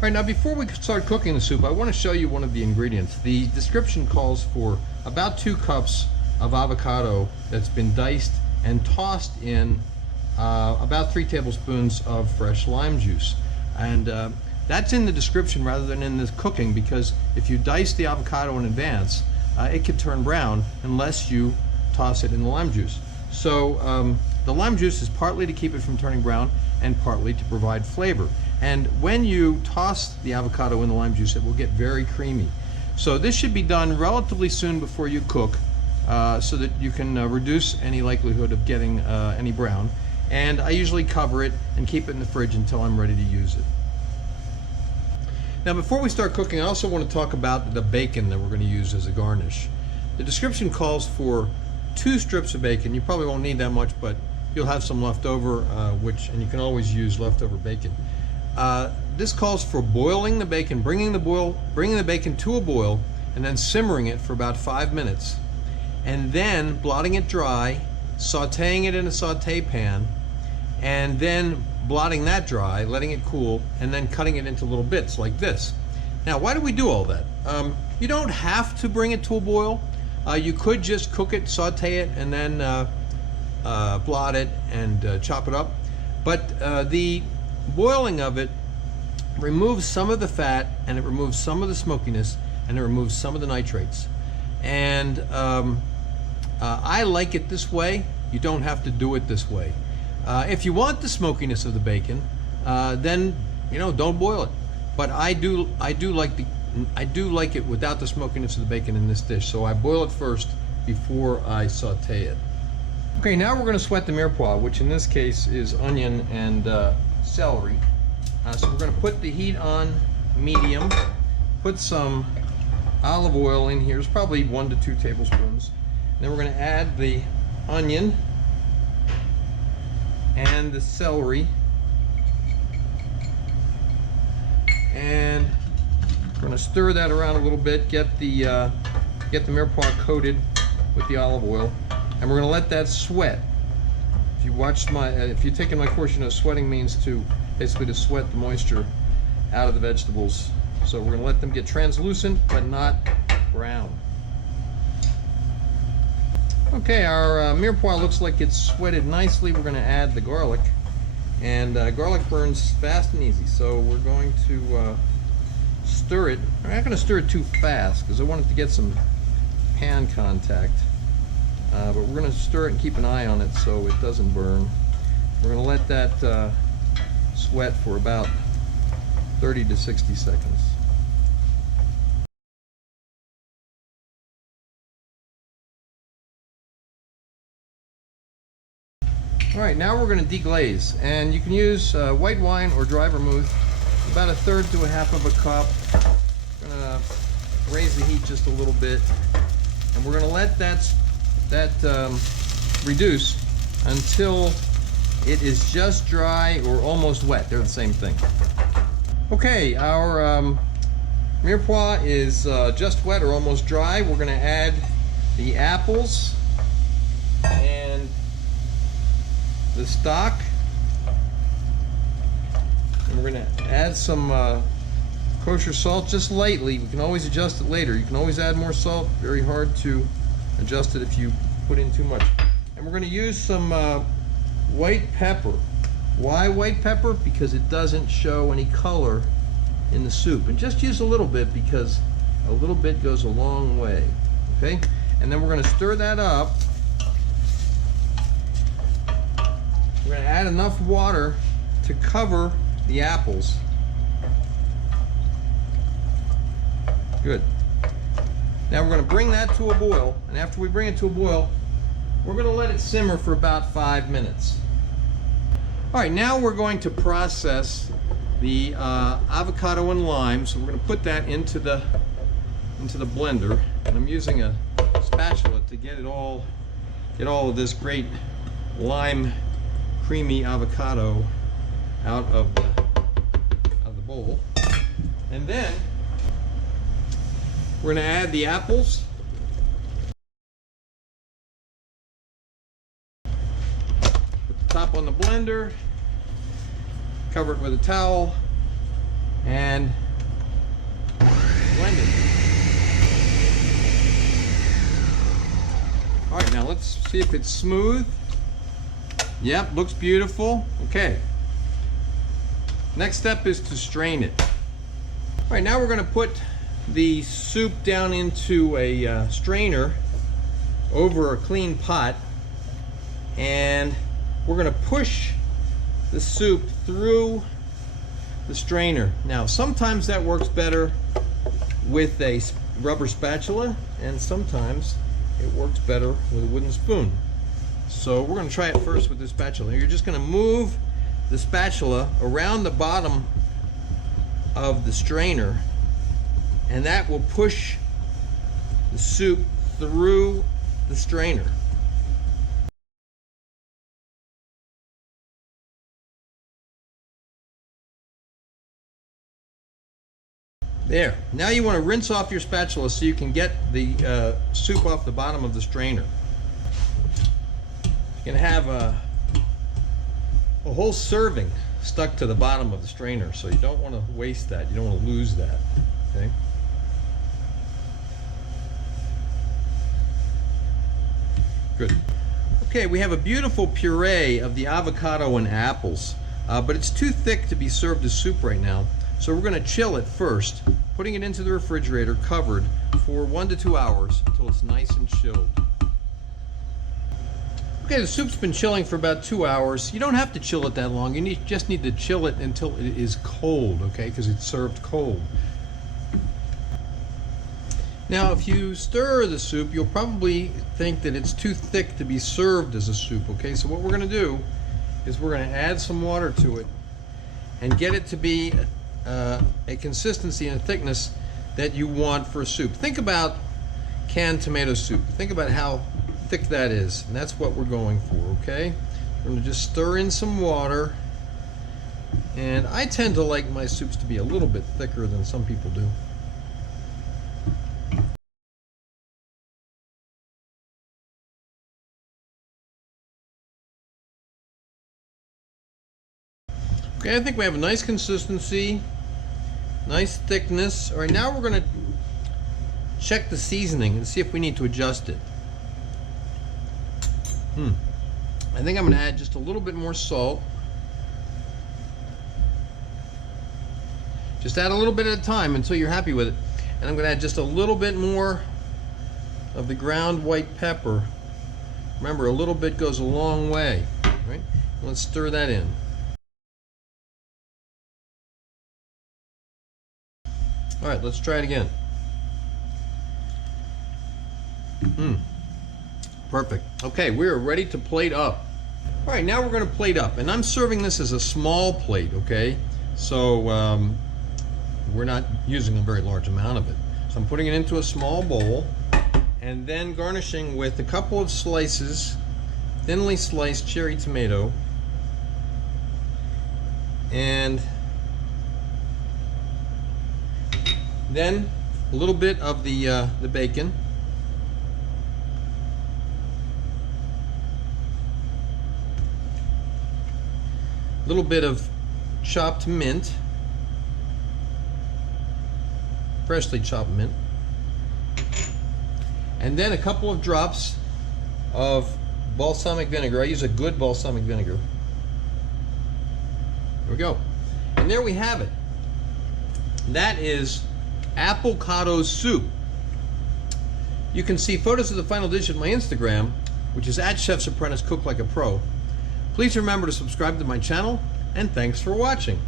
All right, now before we start cooking the soup, I want to show you one of the ingredients. The description calls for about 2 cups of avocado that's been diced and tossed in about 3 tablespoons of fresh lime juice. And that's in the description rather than in the cooking, because if you dice the avocado in advance, it could turn brown unless you toss it in the lime juice. So the lime juice is partly to keep it from turning brown and partly to provide flavor. And when you toss the avocado in the lime juice, it will get very creamy. So this should be done relatively soon before you cook, so that you can reduce any likelihood of getting any brown. And I usually cover it and keep it in the fridge until I'm ready to use it. Now before we start cooking, I also want to talk about the bacon that we're going to use as a garnish. The description calls for 2 strips of bacon. You probably won't need that much, but you'll have some left over, and you can always use leftover bacon. This calls for boiling the bacon, bringing the bacon to a boil, and then simmering it for about 5 minutes, and then blotting it dry, sautéing it in a sauté pan, and then blotting that dry, letting it cool, and then cutting it into little bits like this. Now, why do we do all that? You don't have to bring it to a boil. You could just cook it, sauté it, and then blot it and chop it up. But the boiling of it removes some of the fat, and it removes some of the smokiness, and it removes some of the nitrates. And I like it this way. You don't have to do it this way. If you want the smokiness of the bacon, then don't boil it. But I do like it without the smokiness of the bacon in this dish. So I boil it first before I saute it. Okay, now we're going to sweat the mirepoix, which in this case is onion and celery. So we're going to put the heat on medium, put some olive oil in here. It's probably 1 to 2 tablespoons. And then we're going to add the onion and the celery, and we're going to stir that around a little bit, get the mirepoix coated with the olive oil, and we're going to let that sweat. If you watched if you've taken my course, you know sweating means basically to sweat the moisture out of the vegetables. So we're going to let them get translucent but not brown. Okay, our mirepoix looks like it's sweated nicely. We're going to add the garlic, and garlic burns fast and easy, so we're going to stir it. I'm not going to stir it too fast because I want it to get some pan contact, but we're going to stir it and keep an eye on it so it doesn't burn. We're going to let that sweat for about 30 to 60 seconds. All right, now we're going to deglaze, and you can use white wine or dry vermouth, about 1/3 to 1/2 of a cup. We're going to raise the heat just a little bit, and we're going to let that reduce until it is just dry or almost wet. They're the same thing. Okay, our mirepoix is just wet or almost dry. We're going to add the apples and the stock, and we're going to add some kosher salt, just lightly. We can always adjust it later. You can always add more salt. Very hard to adjust it if you put in too much. And we're going to use some white pepper. Why white pepper? Because it doesn't show any color in the soup. And just use a little bit, because a little bit goes a long way. Okay? And then we're going to stir that up. We're going to add enough water to cover the apples. Good. Now we're going to bring that to a boil, and after we bring it to a boil, we're going to let it simmer for about 5 minutes. All right, now we're going to process the avocado and lime. So we're going to put that into the blender, and I'm using a spatula to get all of this great lime creamy avocado out of the bowl. And then we're going to add the apples. Put the top on the blender, cover it with a towel, and blend it. All right, now let's see if it's smooth. Yep, looks beautiful. Okay. Next step is to strain it. All right, now we're going to put the soup down into a strainer over a clean pot, and we're going to push the soup through the strainer. Now, sometimes that works better with a rubber spatula, and sometimes it works better with a wooden spoon. So we're going to try it first with the spatula. You're just going to move the spatula around the bottom of the strainer, and that will push the soup through the strainer. There. Now you want to rinse off your spatula so you can get the soup off the bottom of the strainer. You can have a whole serving stuck to the bottom of the strainer, so you don't want to waste that. You don't want to lose that. Okay. Good. Okay, we have a beautiful puree of the avocado and apples, but it's too thick to be served as soup right now. So we're going to chill it first, putting it into the refrigerator covered for 1 to 2 hours until it's nice and chilled. Okay, the soup's been chilling for about 2 hours. You don't have to chill it that long. You just need to chill it until it is cold, okay, because it's served cold. Now, if you stir the soup, you'll probably think that it's too thick to be served as a soup, okay? So what we're going to do is we're going to add some water to it and get it to be a consistency and a thickness that you want for a soup. Think about canned tomato soup. Think about how thick that is, and that's what we're going for, okay? We're going to just stir in some water, and I tend to like my soups to be a little bit thicker than some people do. Okay, I think we have a nice consistency, nice thickness. All right, now we're going to check the seasoning and see if we need to adjust it. I think I'm going to add just a little bit more salt. Just add a little bit at a time until you're happy with it. And I'm going to add just a little bit more of the ground white pepper. Remember, a little bit goes a long way. Right? Let's stir that in. All right, let's try it again. Perfect. Okay, we're ready to plate up. All right, now we're going to plate up, and I'm serving this as a small plate, okay? So we're not using a very large amount of it. So I'm putting it into a small bowl and then garnishing with a couple of slices, thinly sliced cherry tomato, and then a little bit of the bacon, a little bit of chopped mint, freshly chopped mint, and then a couple of drops of balsamic vinegar. I use a good balsamic vinegar. There we go. And there we have it. That is Applecado Soup. You can see photos of the final dish at my Instagram, which is @Chef's Apprentice Cook Like a Pro. Please remember to subscribe to my channel, and thanks for watching.